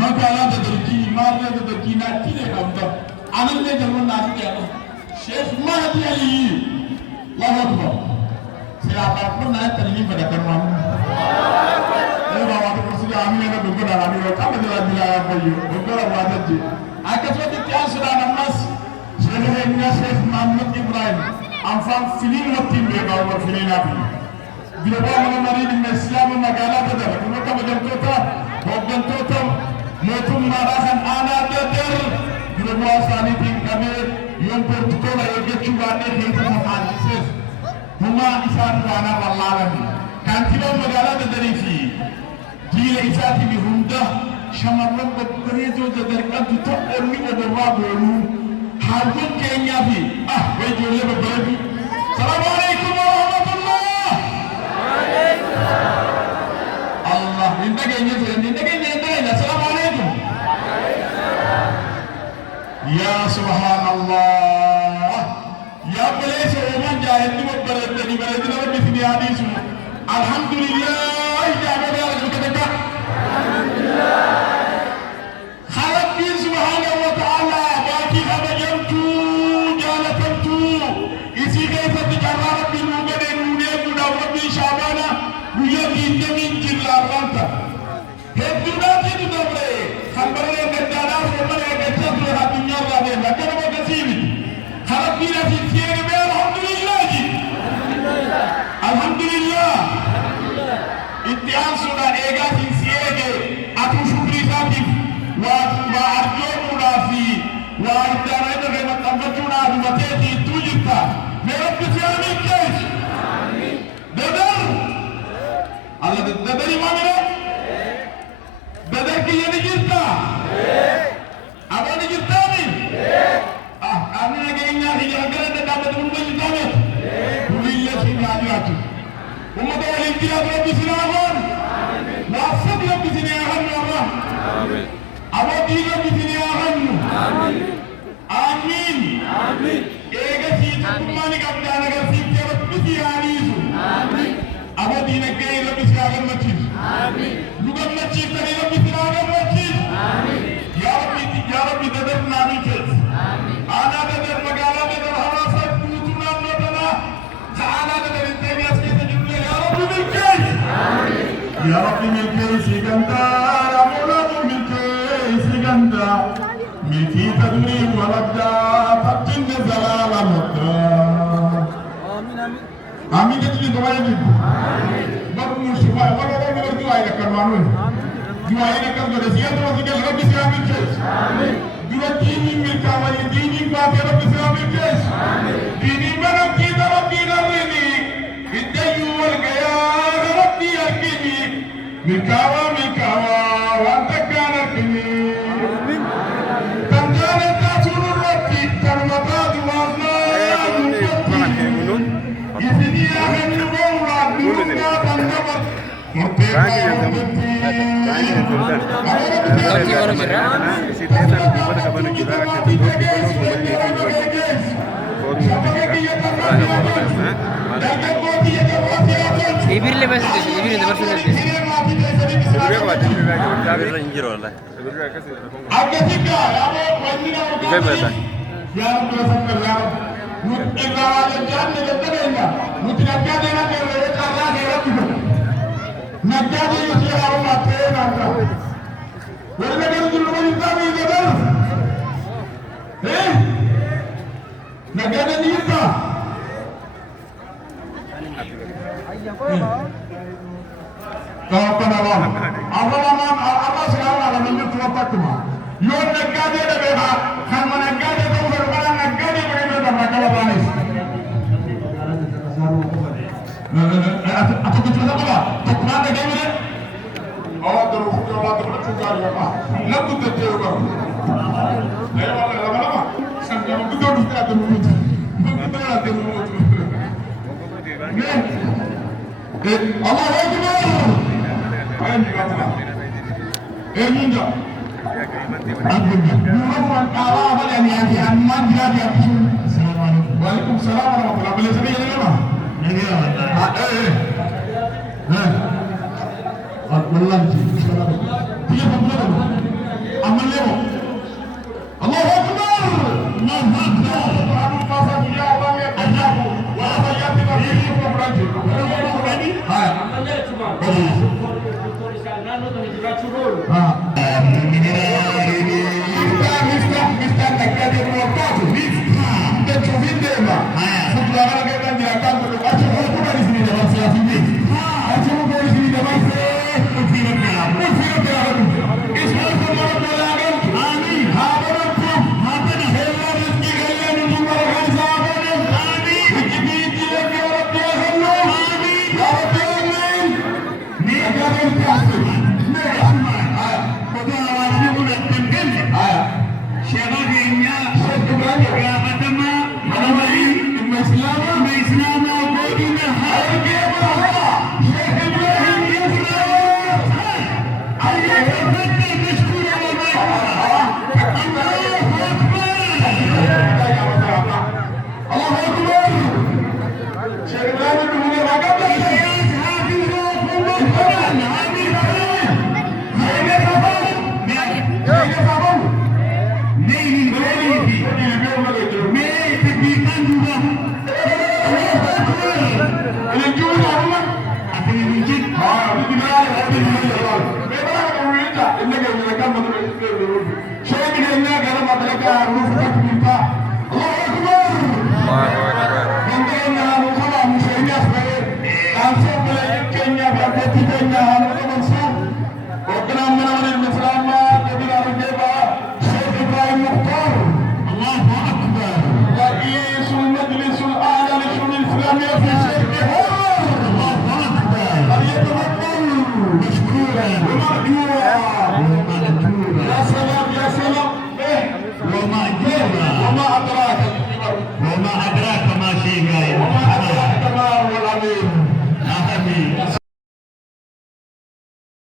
magaalaa Dadarkii maarree Dadarkii naatti beekamta anallee jaruun naatti beekama Sheekh Mahdi Alii lafa tuba silaafaaf kun naatti taliin fadhatan waan waa tokko sida amina na dogola amina kama jira jira ya bayyo dogola waa tajje akkasumatti itti aansuudhaan ammas Sheekh Muhammad Ibrahim anfaan filiin wattiin beekamu filiinaaf Dirabaa mana marii dhimma Islaama magaalaa Dadar kuma kabajamtoota hooggantoota mootummaadhaa kan aanaa Dadar dirabaa isaaniitiin qabee yoon prootokoola eeggachuu baannee keessa taasiseef humaa isaan waanaa wallaalani kaantibaan magaalaa Dadarii fi diila isaatiin hunda shamarran babbareedoo Dadar qabdu ta'oonni oborraa booluu haaltuun keenyaa fi way ijoollee babbareedu salaamu alaikum wa rahmatullah Allah indagenya assalamu alaikum ya subhanallah ya place oman jahilni babbareedani bareedina rabbi sini hadisu alhamdulillah ya rabbi alhamdulillah khalaqi subhanahu wa ta'ala baki habajamtu jalatantu isi kayfa tijarra rabbi nugade nune muda rabbi shabana yaki demin jillaranta hedunati dudabre khambarne gadana somare gachatu hadinya rabe lakana magasimi kharabina fi siyere be alhamdulillah ittihan suda ega fi siyege atu shukri sati wa arjo muda fi wa idara de matambachuna dumateti tujita me rabbi siyami kesh amin dadar Allah Dadar imamina Dadar ki yeni jirta abani jirta mi amina genya hi jagara da dapat umma jirta mi kulilla sini ajatu umma da wali intiyad rabbi sinahan wasab rabbi sinahan Allah amin abadi rabbi sinahan amin amin ega si umma ni kabdana ga si rabbi sinanisu amin abadi na gay rabbi sinahan machid amin lugan machid tani rabbi sinahan machid amin ya rabbi dadar nami kes amin ana dadar magala dadar hawasa kutuna notana ta'ala dadar intiyas ke tajunne ya rabbi milkes amin ya rabbi milkes siganda ramula milkes siganda milki tadri walada fatin zalala mutta amin amin amin jadi doa ini amin baru semua orang berdoa ini kerana doa ini kan bersiap terus kita Rabbi siamin kes amin dua dini mereka wali dini bahagia Rabbi siamin kes amin dini mana kita Rabbi ini idayu wal gaya Rabbi yakini mikawa wantakan yakini amin tanjana tasurur Rabbi termata duwazna isini akan nubuat dunia tanjabat Ibirle basın, ibirle de basın. Ibirle var, ibirle injir oldu. İbe böyle. Nagadi yusi haruma tena anda. Wala gani dulu ni tabi gadar. Nagadi ni ta. Kau penawan. Apa sekarang ada menjadi apa cuma? Yo nagadi ada beda. Kan mana nagadi tu berbeda nagadi berbeda macam apa ni? Apa tu cuma apa? Tukar ada gimana? Oh, terus kalau terus tukar apa? Lalu tu terus. Lewat lama. Sampai betul betul ada mulut. Betul ada mulut. Allah Akbar. Ayam dikatakan. Minta. Muhammad Allah yang aman dia. Assalamualaikum. Waalaikumsalam warahmatullahi wabarakatuh. Boleh saya jadi apa? Allah sih. Dia وما أدراك ما شيء